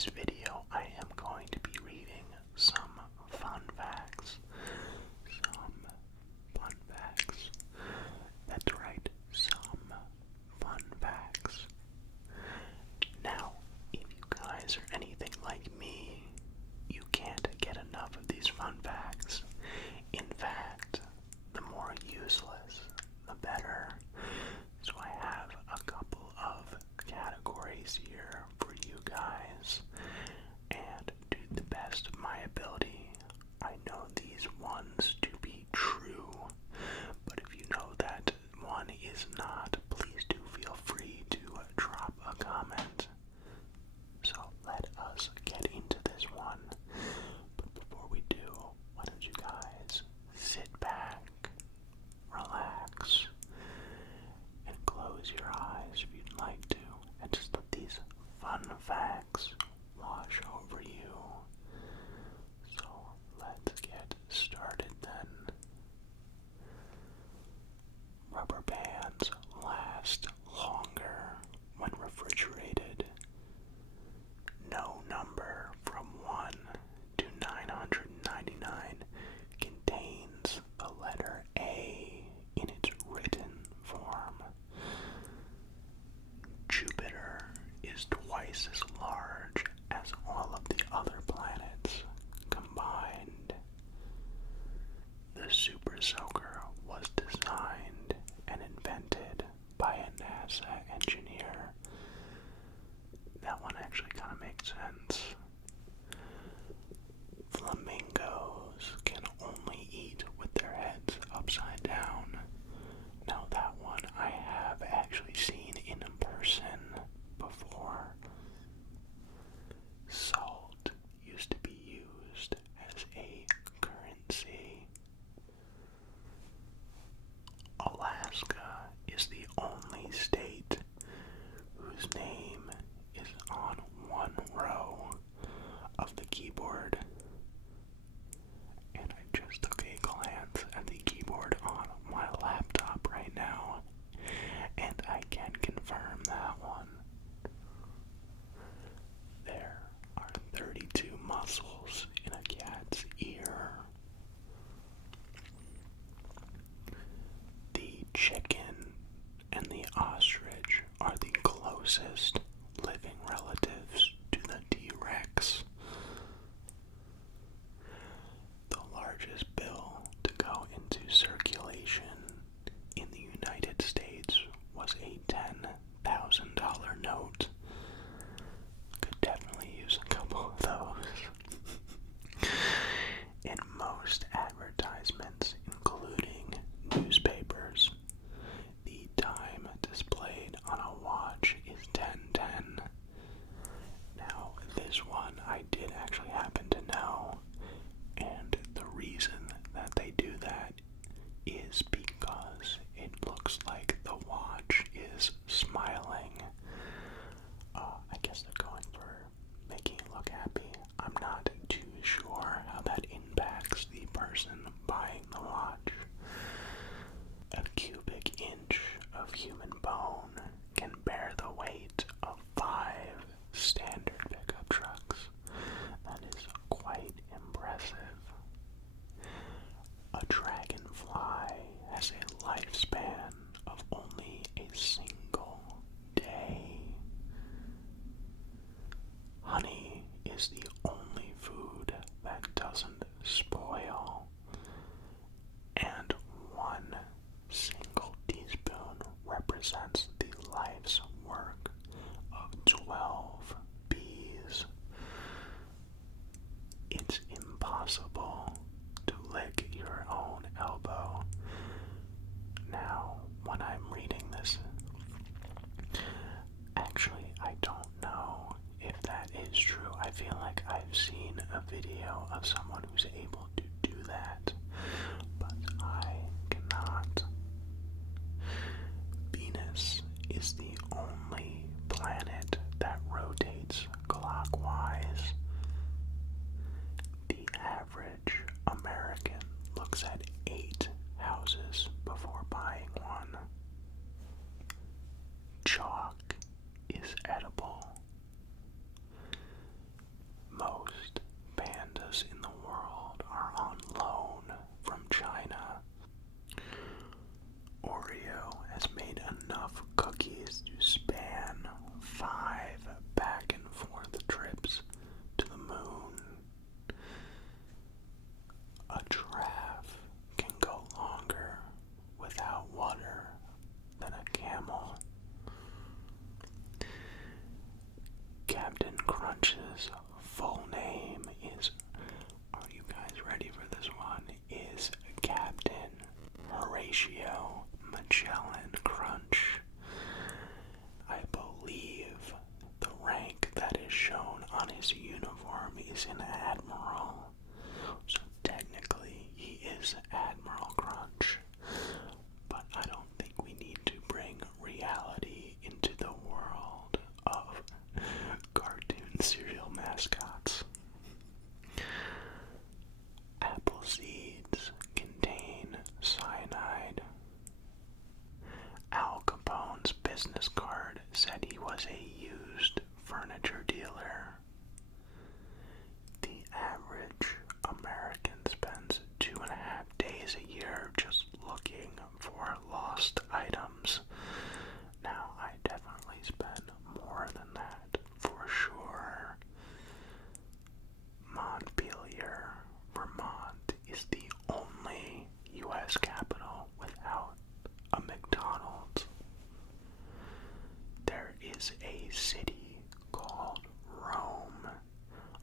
this video, I am going to be reading some fun facts. That's right, some fun facts. Now, if you guys are anything like me, you can't get enough of these fun facts. In fact, the more useless, the better. So I have a couple of categories here for you guys, and to the best of my ability, I know these ones to be true, but if you know that one is not, please do feel free to drop a comment. So let us get into this one. But before we do, why don't you guys sit back, relax, and close your eyes if you'd like to, and just let these fun facts wash over you. So let's get started then. Rubber bands last longer when refrigerated. No number from 1 to 999 contains the letter A in its written form. Jupiter is twice as large as all of the other planets combined. The Super Soaker was designed and invented by a NASA engineer. That one actually kind of makes sense. Flamingos can only eat with their heads upside down. Now that one I have actually seen in person before. Salt used to be used as a currency. Alaska is the only state whose name is on one row of the keyboard. And I just took a glance at the keyboard on my laptop right now, and I can confirm that one. There are 32 muscles in a cat's ear. The chicken and the ostrich are the closest living relatives to the T-Rex. The largest bill to go into circulation in the United States was a $10,000 note. Could definitely use a couple of those. In most advertisements, including newspapers, the time displayed on a watch is 10:10. Now, this one I did actually happen to know, and the reason that they do that is because it looks like the watch is smiling. I guess they're going for making it look happy. I'm not too sure how that impacts the person buying the watch. A cubic inch of human bone can bear the weight of 5 standard pickup trucks. That is quite impressive. A dragonfly has a lifespan of only a single day. Honey is the only food that doesn't spoil, and 1 single teaspoon represents the life's work of 12 bees. It's impossible to lick your own elbow. Now, when I'm reading this, actually, I don't know if that is true. I feel like I've seen a video of someone who's able to do that, but I cannot. Venus is the only planet that rotates clockwise. The average American looks at 8 houses before buying one. Chalk is edible. business card said he was a used furniture dealer. The average American spends 2.5 days a year just looking for lost items. Now, I definitely spend more than that, for sure. Montpelier, Vermont is the only U.S. capital without a McDonald's. There is a city called Rome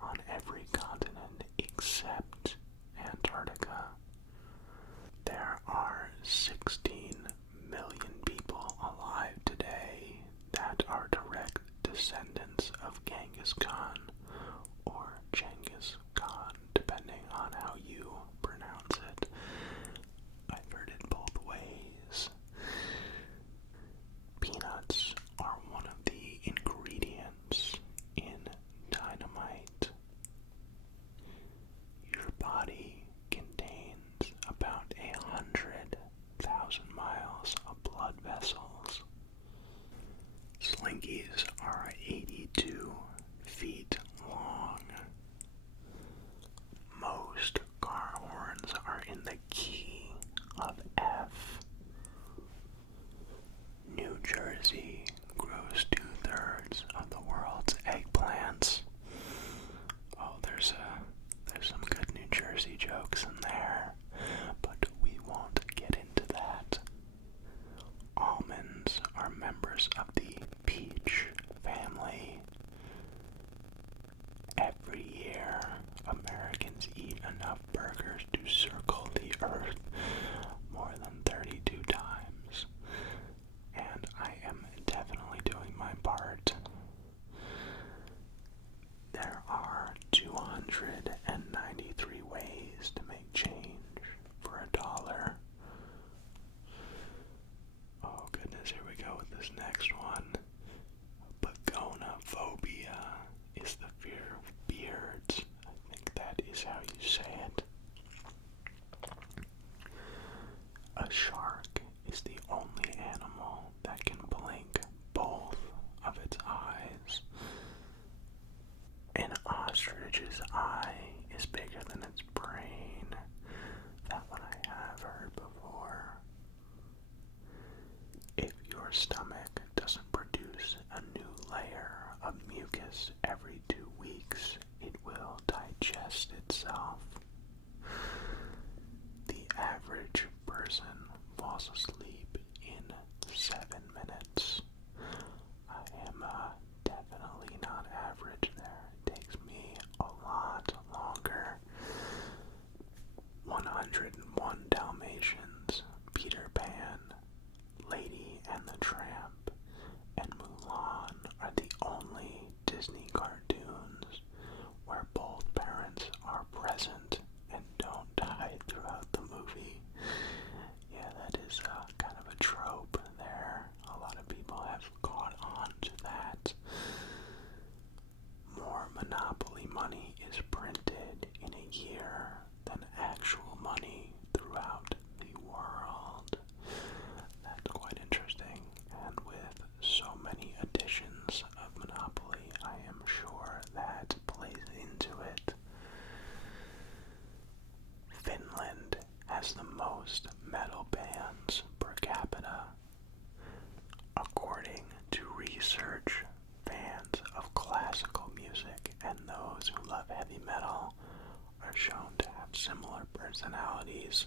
on every continent except Antarctica. There are 16 million people alive today that are direct descendants of Genghis Khan or Genghis Khan, depending on how you pronounce it. I've heard it both ways. Peanuts are one of the ingredients in dynamite. Your body contains about 100,000 miles of blood vessels. Slinkies are 82 feet long. Most car horns are in the key of F. New Jersey grows 2/3 of the world's eggplants. Oh, there's some good New Jersey jokes in there, but we won't get into that. Almonds are members of the peach family. Every year, Americans eat enough burgers to circle the earth more than 32 times. And I am definitely doing my part. There are 293 ways to make change for $1. Oh goodness, here we go with this next one. Begonophobia is the fear of beards. I think that is how you say it. A shark is the only animal that can blink both of its eyes. An ostrich's eye is bigger than its brain. That one I have heard before. If your stomach doesn't produce a new layer of mucus every 2 weeks, it will digest itself. The average person falls asleep in 7 minutes. I am definitely not average there. It takes me a lot longer. 101 Dalmatians, Peter Pan, Lady and the Tramp, and Mulan are the only Disney cartoons where both parents are present and don't die throughout the movie. Yeah, that is kind of a trope there. A lot of people have caught on to that. More Monopoly money is printed in a year than actual money throughout the world. That's quite interesting, and with so many editions of Monopoly, I am sure that plays into it. Finland has the most metal bands per capita. According to research, fans of classical music and those who love heavy metal are shown to have similar personalities.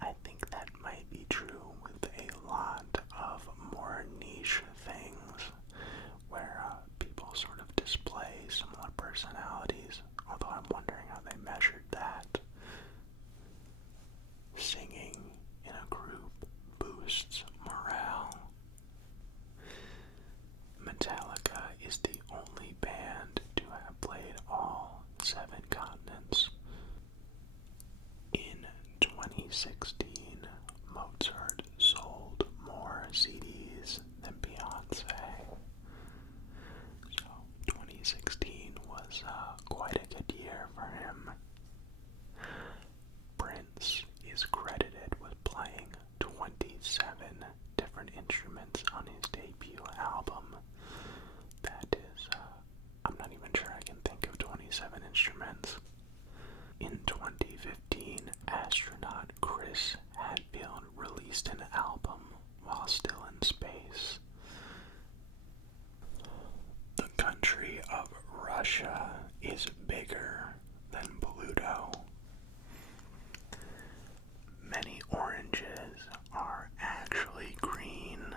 I think that might be true with a lot of more niche things where people sort of display similar personalities, although I'm wondering how they measured that. Singing in a group boosts morale. Metallica is the only band to have played all 7 continents. In instruments on his debut album. That is, I'm not even sure I can think of 27 instruments. In 2015, astronaut Chris Hadfield released an album while still in space. The country of Russia is bigger than Pluto. Many oranges are actually green.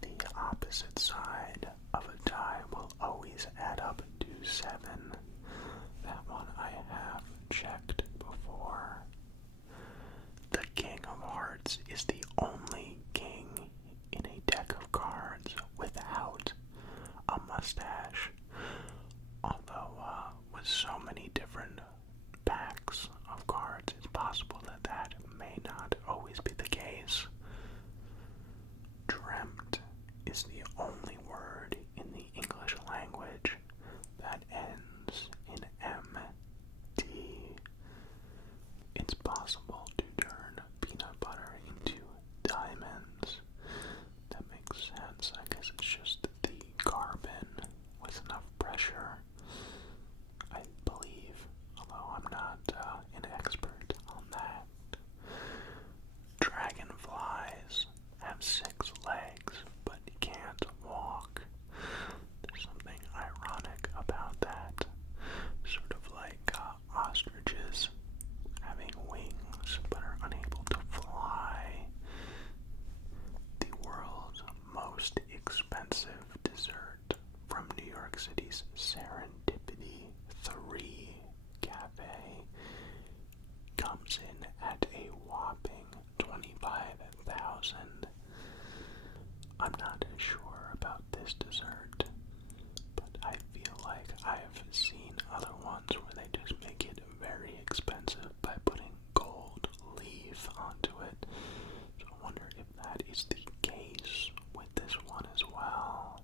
The opposite side of a die will always add up to 7. That one I have checked before. The King of Hearts is the only king in a deck of cards without a mustache. Although, with so many different packs of cards, it's possible that that may not always be the case. Dreamt is the only word in the English language that ends in MT. It's possible to turn peanut butter into diamonds. That makes sense. I guess it's just the carbon with enough pressure, I believe, although I'm not an expert on that. Dragonflies have 6 legs but can't walk. There's something ironic about that. Sort of like ostriches having wings but are unable to fly. The world's most expensive dessert from New York City's Serendipity 3 Cafe comes in at a whopping $25,000. I'm not sure about this dessert, but I feel like I've seen other ones where they just make it very expensive by putting gold leaf onto it. So I wonder if that is the case with this one as well.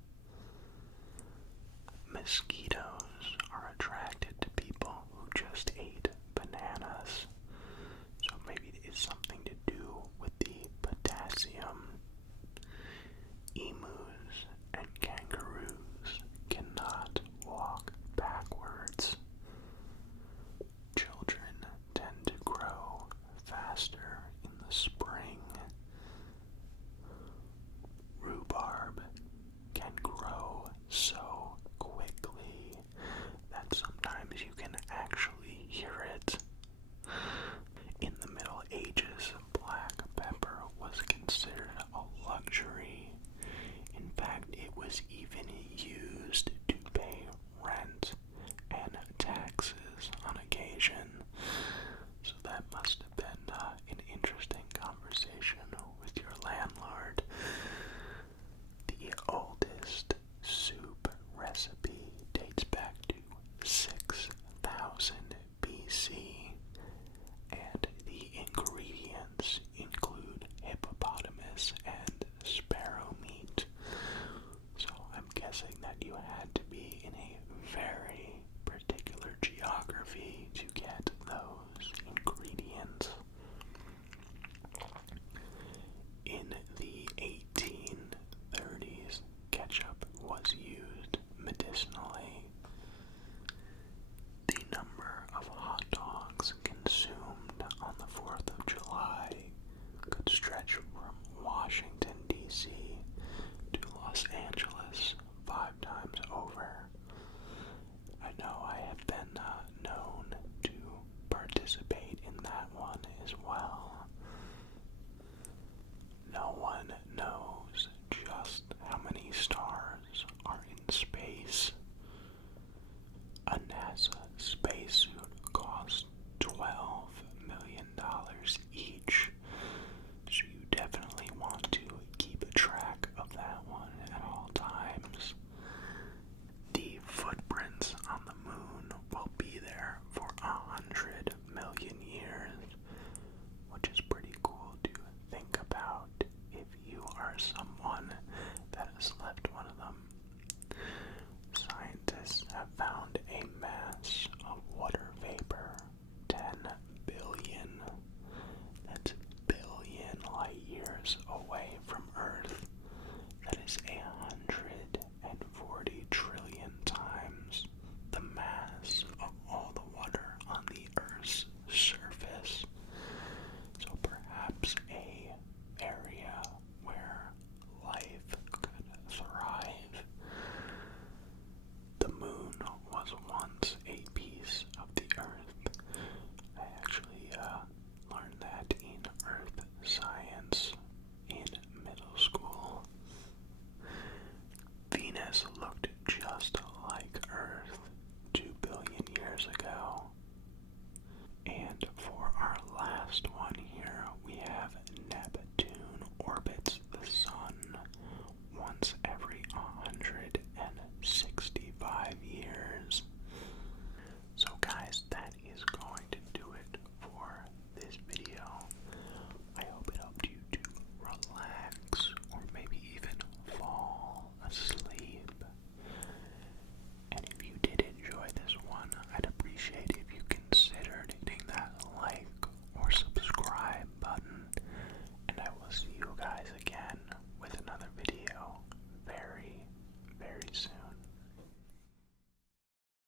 Mosquitoes are attracted to people who just ate bananas. So maybe it is something to do with the potassium. Emus and kangaroos cannot walk backwards. Children tend to grow faster in the spring. Rhubarb can grow so quickly that sometimes you can actually hear it. In the Middle Ages, black pepper was considered a luxury. In fact, it was even used to pay rent and taxes on occasion. So that must have been an interesting conversation with your landlord. The oldest soup recipe dates back to 6000 BC, and the ingredients include hippopotamus and sparrow meat. So I'm guessing that you had to be in a very particular geography to get those ingredients. In the 1830s, ketchup was used medicinally. The number of hot dogs consumed on the 4th of July could stretch from Washington, D.C. to Los Angeles 5 times over. I know I have been known to participate in that one as well. No one knows just how many stars are in space. A NASA spacesuit costs $12 million each, so you definitely want to keep track of that one at all times. The footprints on the moon will be there for 100 million years, which is pretty cool to think about if you are someone